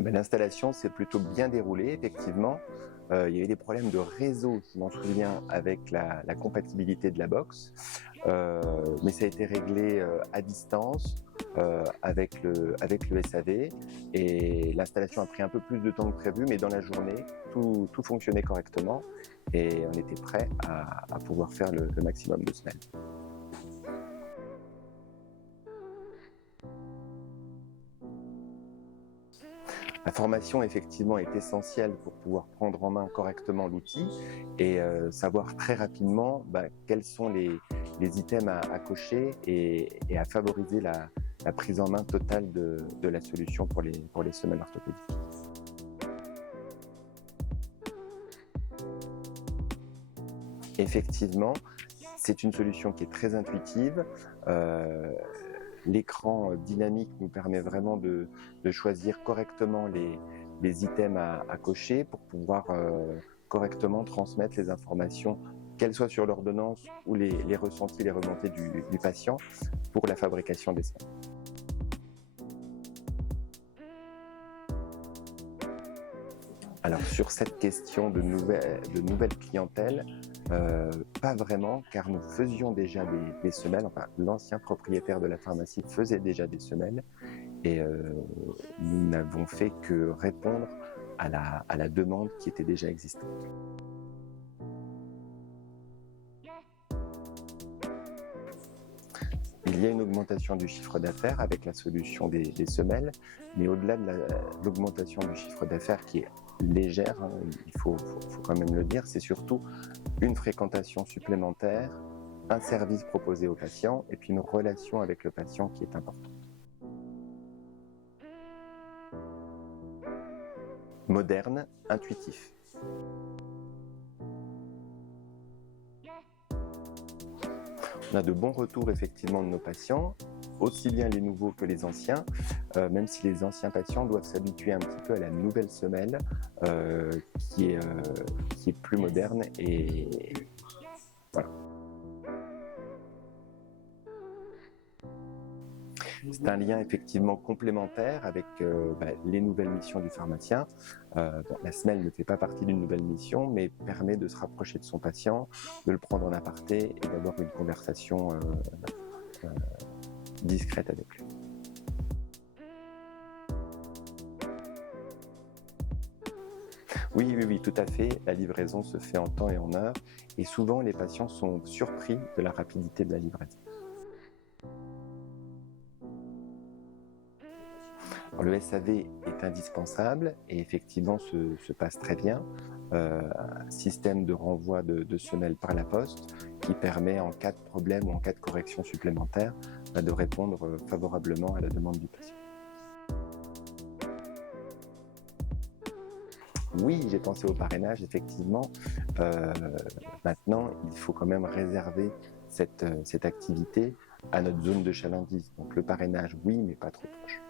L'installation s'est plutôt bien déroulée, effectivement. Il y a eu des problèmes de réseau, je m'en souviens, avec la compatibilité de la box, mais ça a été réglé à distance avec le SAV, et l'installation a pris un peu plus de temps que prévu, mais dans la journée, tout fonctionnait correctement et on était prêt à pouvoir faire le maximum de semelles. La formation, effectivement, est essentielle pour pouvoir prendre en main correctement l'outil et savoir très rapidement quels sont les items à cocher et à favoriser la prise en main totale de la solution pour les semelles orthopédiques. Effectivement, c'est une solution qui est très intuitive. L'écran dynamique nous permet vraiment de choisir correctement les items à cocher pour pouvoir correctement transmettre les informations, qu'elles soient sur l'ordonnance ou les ressentis, les remontées du patient pour la fabrication des semelles. Alors sur cette question de nouvelle clientèle, pas vraiment, car nous faisions déjà des semelles, enfin l'ancien propriétaire de la pharmacie faisait déjà des semelles, et nous n'avons fait que répondre à la demande qui était déjà existante. Il y a une augmentation du chiffre d'affaires avec la solution des semelles, mais au-delà de l'augmentation du chiffre d'affaires qui est légère, il faut quand même le dire, c'est surtout une fréquentation supplémentaire, un service proposé au patient et puis une relation avec le patient qui est importante. Moderne, intuitif. On a de bons retours effectivement de nos patients, aussi bien les nouveaux que les anciens, même si les anciens patients doivent s'habituer un petit peu à la nouvelle semelle qui est plus moderne et voilà. C'est un lien effectivement complémentaire avec les nouvelles missions du pharmacien. La semelle ne fait pas partie d'une nouvelle mission, mais permet de se rapprocher de son patient, de le prendre en aparté et d'avoir une conversation discrète avec lui. Oui, tout à fait. La livraison se fait en temps et en heure, et souvent les patients sont surpris de la rapidité de la livraison. Alors, le SAV est indispensable et effectivement se passe très bien. Un système de renvoi de semelles par la poste qui permet en cas de problème ou en cas de correction supplémentaire de répondre favorablement à la demande du patient. Oui, j'ai pensé au parrainage, effectivement. Maintenant, il faut quand même réserver cette activité à notre zone de chalandise. Donc le parrainage, oui, mais pas trop proche.